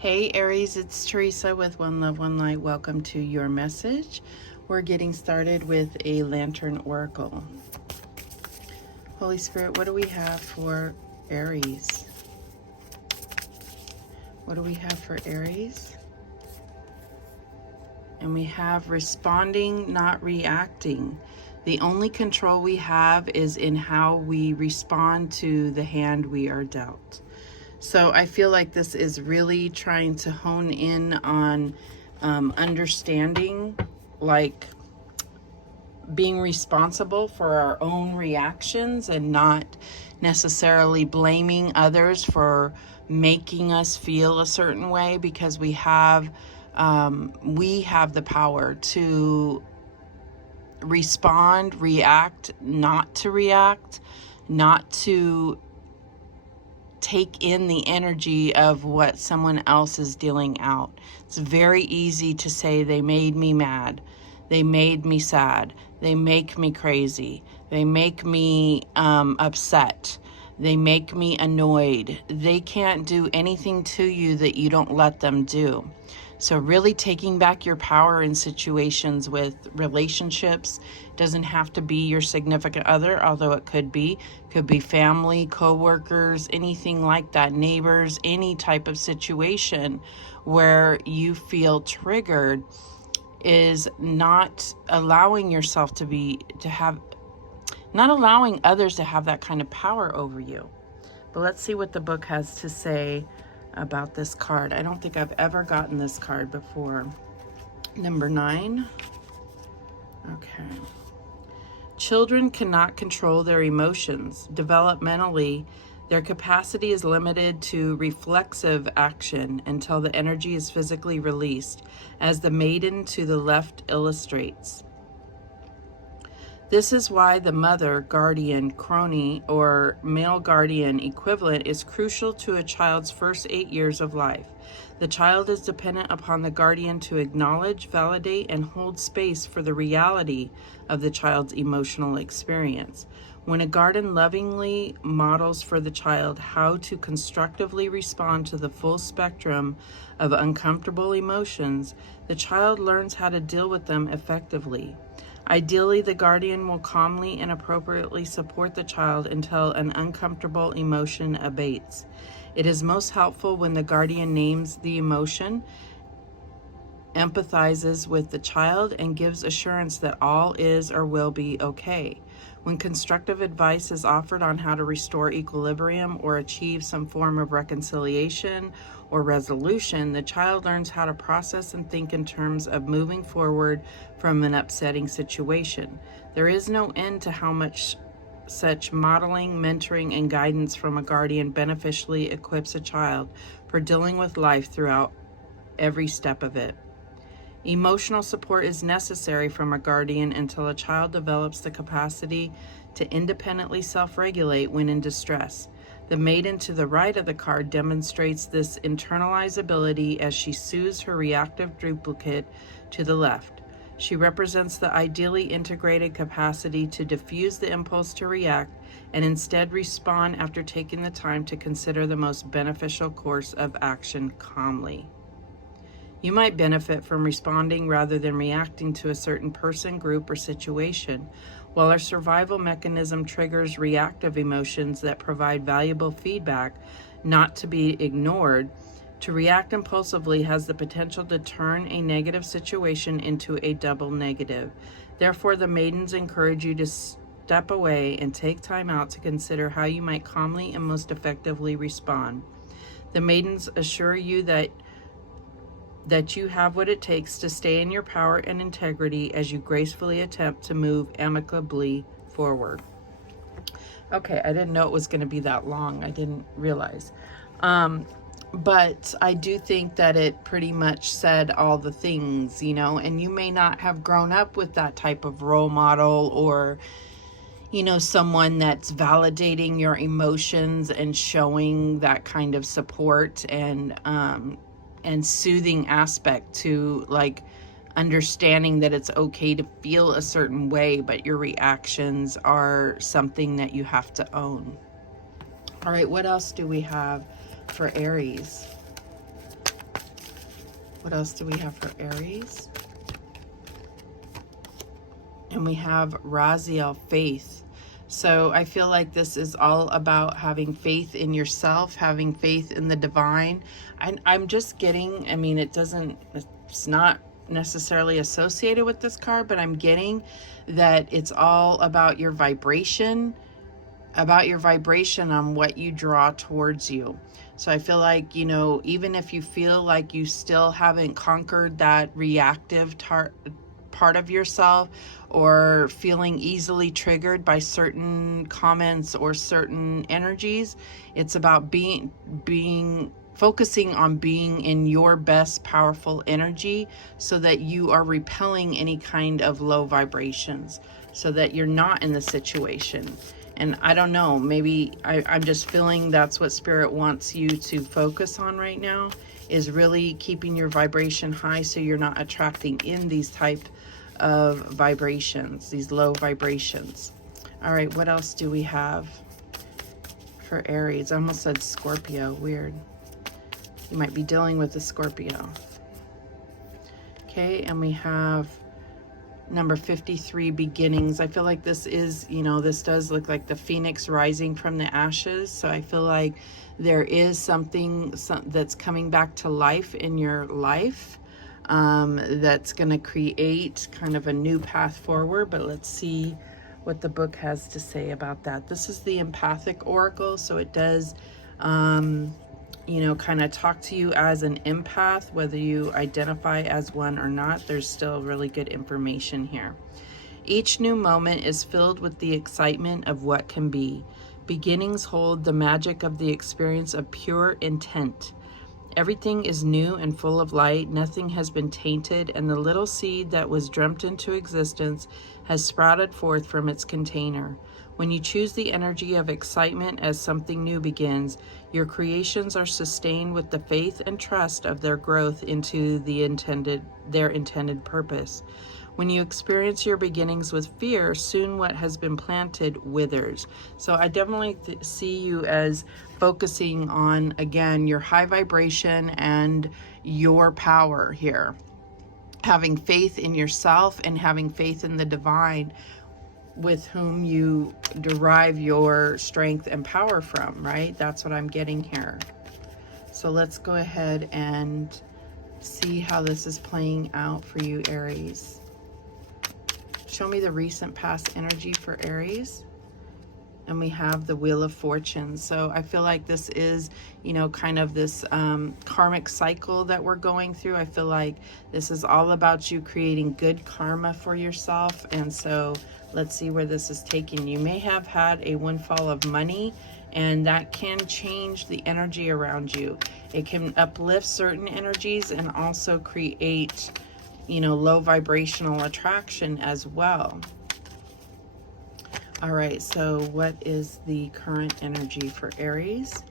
Hey Aries, it's Teresa with One Love, One Light. Welcome to your message. We're getting started with a Lantern Oracle. Holy Spirit, what do we have for Aries? What do we have for Aries? And we have responding, not reacting. The only control we have is in how we respond to the hand we are dealt. So I feel like this is really trying to hone in on understanding, like being responsible for our own reactions and not necessarily blaming others for making us feel a certain way, because we have the power to respond, react, not to react, not to take in the energy of what someone else is dealing out. It's very easy to say they made me mad, they made me sad, they make me crazy, they make me upset, they make me annoyed. They can't do anything to you that you don't let them do. So really taking back your power in situations with relationships. Doesn't have to be your significant other, although it could be family, co-workers, anything like that, neighbors, any type of situation where you feel triggered, is not allowing yourself not allowing others to have that kind of power over you. But let's see what the book has to say about this card. I don't think I've ever gotten this card before. Number 9. Okay. Children cannot control their emotions. Developmentally, their capacity is limited to reflexive action until the energy is physically released, as the maiden to the left illustrates. This is why the mother, guardian, crony, or male guardian equivalent is crucial to a child's first 8 years of life. The child is dependent upon the guardian to acknowledge, validate, and hold space for the reality of the child's emotional experience. When a guardian lovingly models for the child how to constructively respond to the full spectrum of uncomfortable emotions, the child learns how to deal with them effectively. Ideally, the guardian will calmly and appropriately support the child until an uncomfortable emotion abates. It is most helpful when the guardian names the emotion, empathizes with the child, and gives assurance that all is or will be okay. When constructive advice is offered on how to restore equilibrium or achieve some form of reconciliation or resolution, the child learns how to process and think in terms of moving forward from an upsetting situation. There is no end to how much such modeling, mentoring, and guidance from a guardian beneficially equips a child for dealing with life throughout every step of it. Emotional support is necessary from a guardian until a child develops the capacity to independently self-regulate when in distress. The maiden to the right of the card demonstrates this internalized ability as she soothes her reactive duplicate to the left. She represents the ideally integrated capacity to diffuse the impulse to react and instead respond after taking the time to consider the most beneficial course of action calmly. You might benefit from responding rather than reacting to a certain person, group, or situation. While our survival mechanism triggers reactive emotions that provide valuable feedback not to be ignored, to react impulsively has the potential to turn a negative situation into a double negative. Therefore, the maidens encourage you to step away and take time out to consider how you might calmly and most effectively respond. The maidens assure you that you have what it takes to stay in your power and integrity as you gracefully attempt to move amicably forward. Okay, I didn't know it was going to be that long. I didn't realize. But I do think that it pretty much said all the things, and you may not have grown up with that type of role model or, someone that's validating your emotions and showing that kind of support and soothing aspect to, like, understanding that it's okay to feel a certain way, but your reactions are something that you have to own. All right, what else do we have for Aries? What else do we have for Aries? And we have Raziel, faith. So I feel like this is all about having faith in yourself, having faith in the divine. I'm just getting, I mean, it's not necessarily associated with this card, but I'm getting that it's all about your vibration, on what you draw towards you. So I feel like, you know, even if you feel like you still haven't conquered that reactive part of yourself, or feeling easily triggered by certain comments or certain energies, it's about focusing on being in your best powerful energy, so that you are repelling any kind of low vibrations, so that you're not in the situation. And I don't know, maybe I'm just feeling that's what Spirit wants you to focus on right now, is really keeping your vibration high, so you're not attracting in these type of vibrations, these low vibrations. All right, what else do we have for Aries? I almost said Scorpio, weird. You might be dealing with a Scorpio. Okay, and we have number 53, beginnings. I feel like this is, you know, this does look like the phoenix rising from the ashes. So I feel like there is something that's coming back to life in your life, that's going to create kind of a new path forward. But let's see what the book has to say about that. This is the empathic oracle, so it does you know, kind of talk to you as an empath, whether you identify as one or not. There's still really good information here. Each new moment is filled with the excitement of what can be. Beginnings hold the magic of the experience of pure intent. Everything is new and full of light. Nothing has been tainted, and the little seed that was dreamt into existence has sprouted forth from its container. When you choose the energy of excitement as something new begins, your creations are sustained with the faith and trust of their growth into their intended purpose. When you experience your beginnings with fear, soon what has been planted withers. So I definitely see you as focusing on, again, your high vibration and your power here. Having faith in yourself and having faith in the divine, with whom you derive your strength and power from, right? That's what I'm getting here. So let's go ahead and see how this is playing out for you, Aries. Show me the recent past energy for Aries. And we have the Wheel of Fortune. So I feel like this is, you know, kind of this karmic cycle that we're going through. I feel like this is all about you creating good karma for yourself. And so let's see where this is taking you. You may have had a windfall of money, and that can change the energy around you. It can uplift certain energies and also create, you know, low vibrational attraction as well. All right, so what is the current energy for Aries?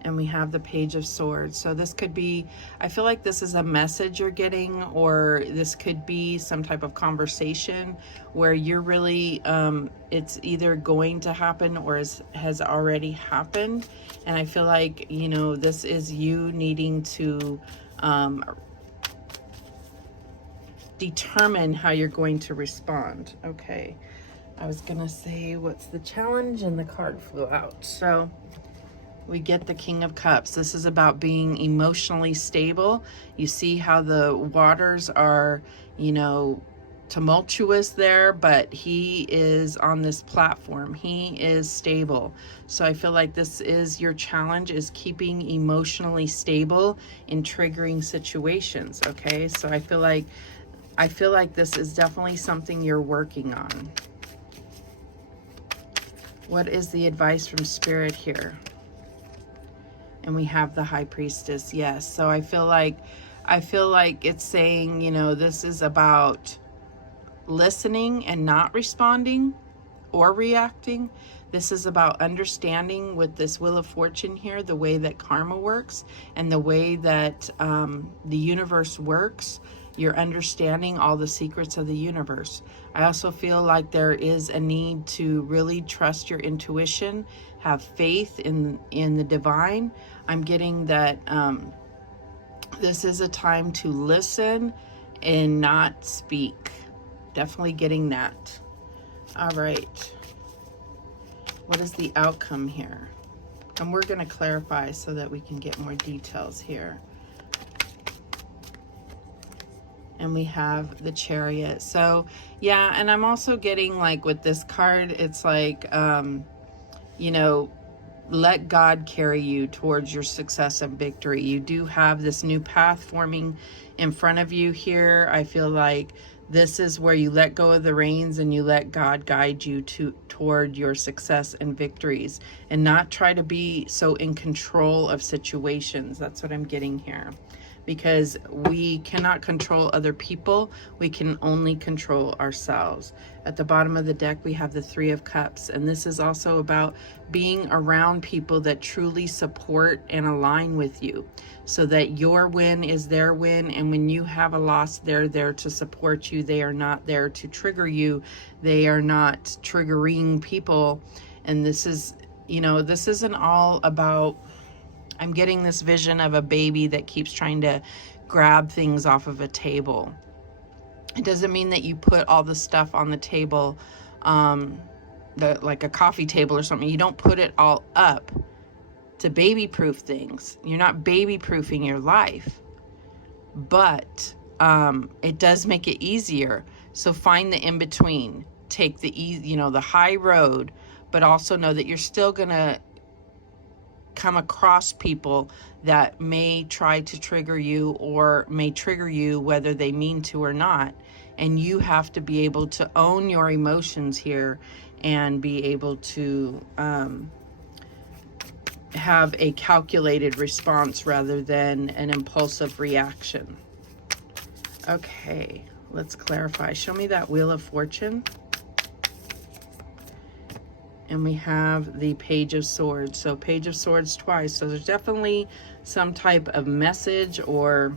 And we have the Page of Swords. So this could be, I feel like this is a message you're getting, or this could be some type of conversation where you're really, it's either going to happen or has already happened. And I feel like, you know, this is you needing to determine how you're going to respond. Okay. I was gonna say, what's the challenge? And the card flew out. So we get the King of Cups. This is about being emotionally stable. You see how the waters are, you know, tumultuous there, but he is on this platform. He is stable. So I feel like this is your challenge, is keeping emotionally stable in triggering situations. Okay, so I feel like this is definitely something you're working on. What is the advice from Spirit here? And we have the High Priestess. Yes. So I feel like it's saying, you know, this is about listening and not responding or reacting. This is about understanding with this Wheel of Fortune here, the way that karma works and the way that the universe works. You're understanding all the secrets of the universe. I also feel like there is a need to really trust your intuition, have faith in the divine. I'm getting that This is a time to listen and not speak. Definitely getting that. All right. What is the outcome here? And we're going to clarify so that we can get more details here. And we have the Chariot. So, yeah, and I'm also getting, like, with this card, it's like, you know, let God carry you towards your success and victory. You do have this new path forming in front of you here. I feel like this is where you let go of the reins and you let God guide you toward your success and victories, and not try to be so in control of situations. That's what I'm getting here. Because we cannot control other people. We can only control ourselves. At the bottom of the deck, we have the Three of Cups. And this is also about being around people that truly support and align with you, so that your win is their win. And when you have a loss, they're there to support you. They are not there to trigger you. They are not triggering people. And this is, you know, this isn't all about, I'm getting this vision of a baby that keeps trying to grab things off of a table. It doesn't mean that you put all the stuff on the table, like a coffee table or something. You don't put it all up to baby-proof things. You're not baby-proofing your life. But it does make it easier. So find the in-between. Take the the high road, but also know that you're still going to come across people that may try to trigger you, or may trigger you whether they mean to or not. And you have to be able to own your emotions here and be able to have a calculated response rather than an impulsive reaction. Okay, let's clarify. Show me that Wheel of Fortune. And we have the Page of Swords. So Page of Swords twice. So there's definitely some type of message or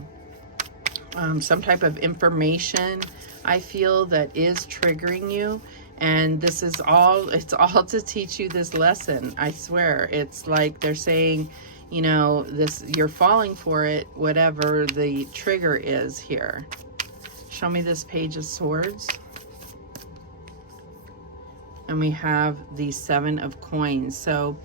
some type of information, I feel, that is triggering you. And this is all, it's all to teach you this lesson. I swear. It's like they're saying, you know, this, you're falling for it, whatever the trigger is here. Show me this Page of Swords. And we have the Seven of Coins. So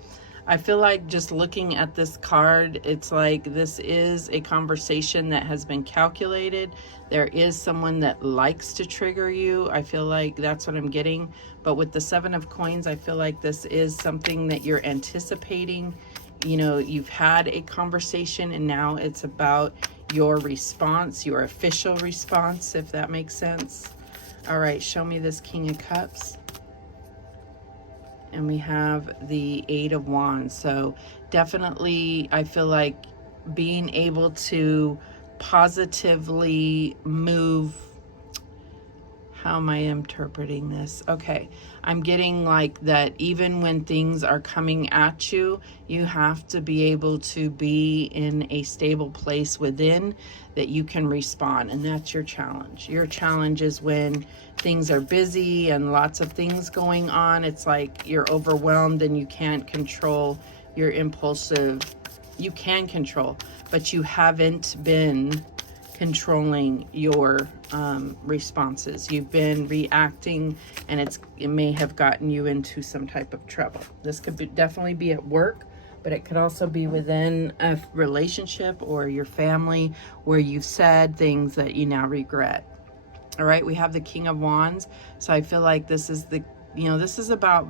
I feel like just looking at this card, it's like this is a conversation that has been calculated. There is someone that likes to trigger you. I feel like that's what I'm getting. But with the Seven of Coins, I feel like this is something that you're anticipating. You know, you've had a conversation and now it's about your response, your official response, if that makes sense. All right, show me this King of Cups. And we have the Eight of Wands. So definitely, I feel like being able to positively move. How am I interpreting this? Okay, I'm getting like that even when things are coming at you, you have to be able to be in a stable place within that you can respond. And that's your challenge. Your challenge is when things are busy and lots of things going on. It's like you're overwhelmed and you can't control your impulsive. You can control, but you haven't been controlling your responses. You've been reacting, and it may have gotten you into some type of trouble. This could definitely be at work, but it could also be within a relationship or your family where you've said things that you now regret. All right, we have the King of Wands. So I feel like this is this is about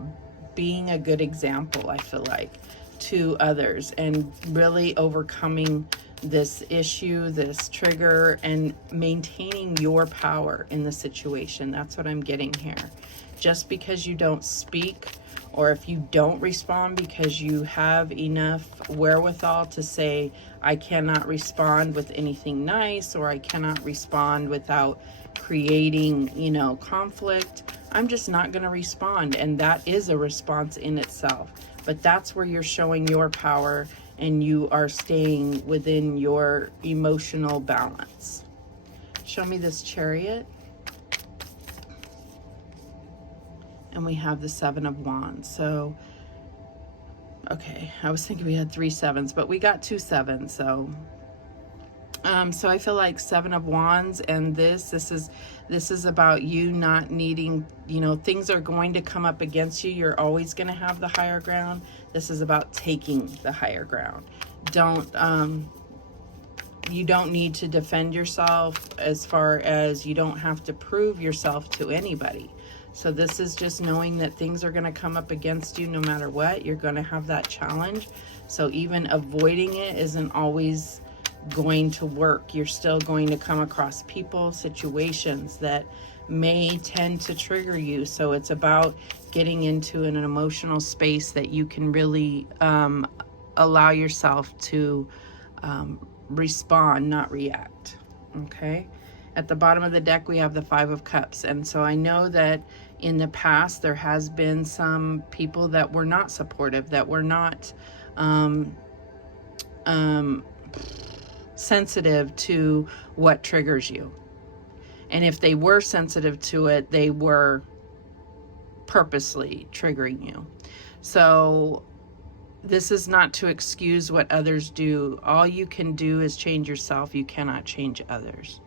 being a good example, I feel like, to others, and really overcoming this issue, this trigger, and maintaining your power in the situation. That's what I'm getting here. Just because you don't speak, or if you don't respond because you have enough wherewithal to say, I cannot respond with anything nice, or I cannot respond without creating, conflict, I'm just not going to respond. And that is a response in itself. But that's where you're showing your power and you are staying within your emotional balance. Show me this Chariot. And we have the Seven of Wands. So, okay, I was thinking we had 3 sevens, but we got 2 sevens. So So I feel like Seven of Wands, and this is about you not needing, you know, things are going to come up against you. You're always going to have the higher ground. This is about taking the higher ground. You don't need to defend yourself, as far as you don't have to prove yourself to anybody. So this is just knowing that things are going to come up against you no matter what. You're going to have that challenge. So even avoiding it isn't always going to work. You're still going to come across people, situations that may tend to trigger you. So it's about getting into an emotional space that you can really allow yourself to respond, not react. Okay. At the bottom of the deck, we have the Five of Cups. And so I know that in the past, there has been some people that were not supportive, that were not sensitive to what triggers you. And if they were sensitive to it, they were purposely triggering you. So this is not to excuse what others do. All you can do is change yourself. You cannot change others.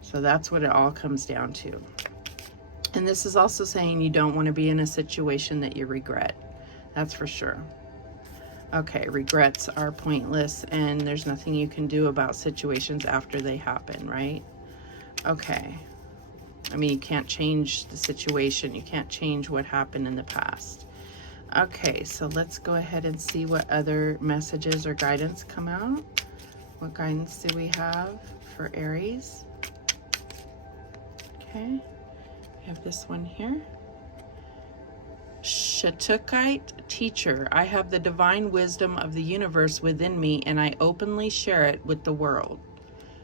So that's what it all comes down to. And this is also saying you don't want to be in a situation that you regret. That's for sure. Okay, regrets are pointless, and there's nothing you can do about situations after they happen, right? Okay. I mean, you can't change the situation. You can't change what happened in the past. Okay, so let's go ahead and see what other messages or guidance come out. What guidance do we have for Aries? Okay, we have this one here. Shatukite teacher, I have the divine wisdom of the universe within me, and I openly share it with the world.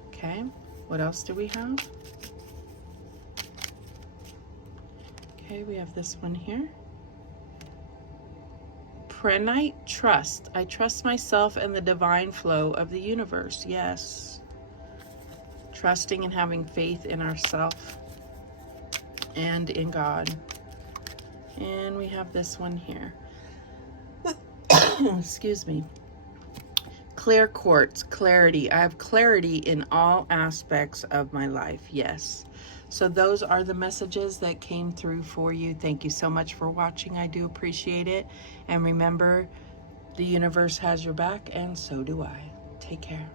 Okay, what else do we have? Okay, we have this one here. Prenite trust. I trust myself and the divine flow of the universe. Yes. Trusting and having faith in ourselves and in God. And we have this one here. Excuse me. Clear quartz, clarity. I have clarity in all aspects of my life. Yes. So those are the messages that came through for you. Thank you so much for watching. I do appreciate it. And remember, the universe has your back, and so do I. Take care.